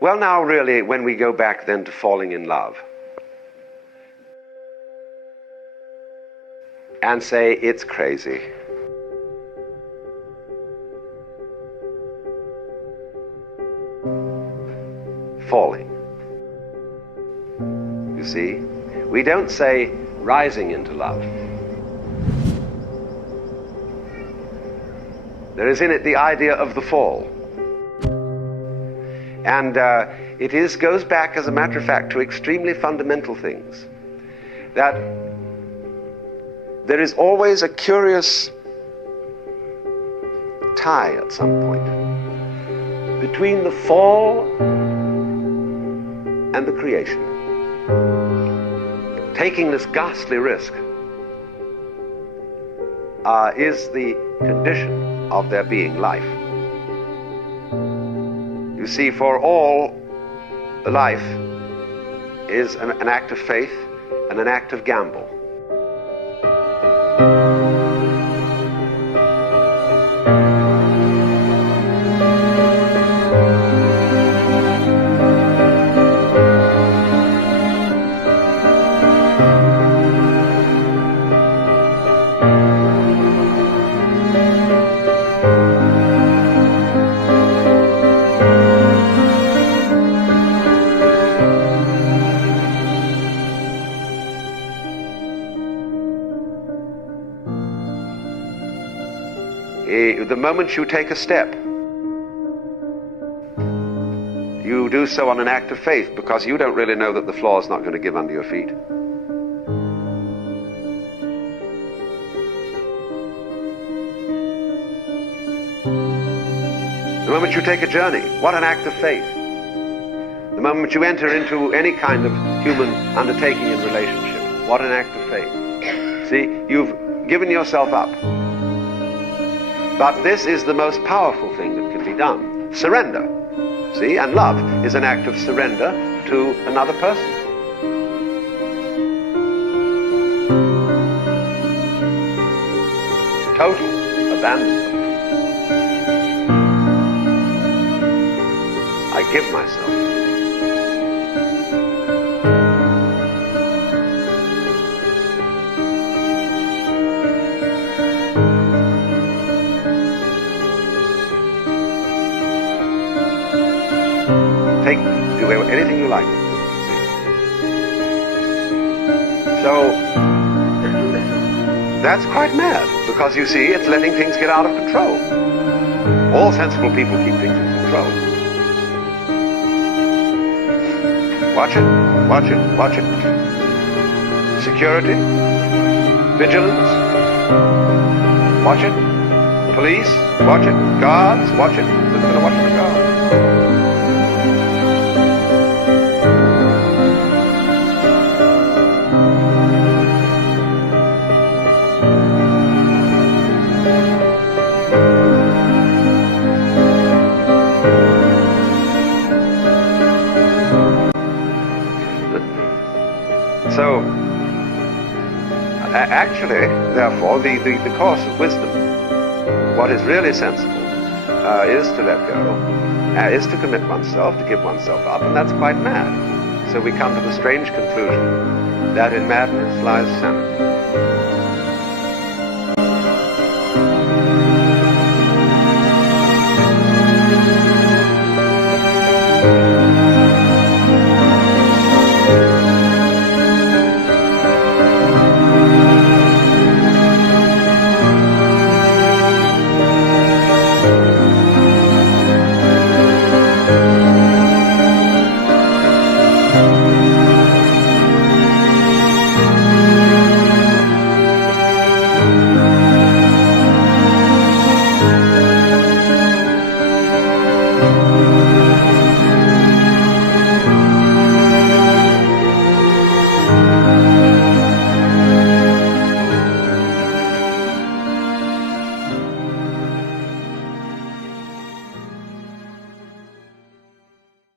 Well, now really, when we go back then to falling in love and say it's crazy. Falling. You see, we don't say rising into love. There is in it the idea of the fall. And it goes back, as a matter of fact, to extremely fundamental things. That there is always a curious tie at some point between the fall and the creation. Taking this ghastly risk is the condition of there being life. You see, for all, life is an act of faith and an act of gamble. The moment you take a step, you do so on an act of faith, because you don't really know that the floor is not going to give under your feet. The moment you take a journey, what an act of faith. The moment you enter into any kind of human undertaking in relationship, what an act of faith. See, you've given yourself up. But this is the most powerful thing that can be done. Surrender. See, and love is an act of surrender to another person. Total abandonment. I give myself. Do anything you like. So that's quite mad, because you see, it's letting things get out of control. All sensible people keep things in control. Watch it, watch it, watch it. Security, vigilance, watch it. Police, watch it. Guards, watch it. Who's going to watch the guards? So, actually, therefore, the course of wisdom, what is really sensible, is to let go, is to commit oneself, to give oneself up, and that's quite mad. So we come to the strange conclusion that in madness lies sanity.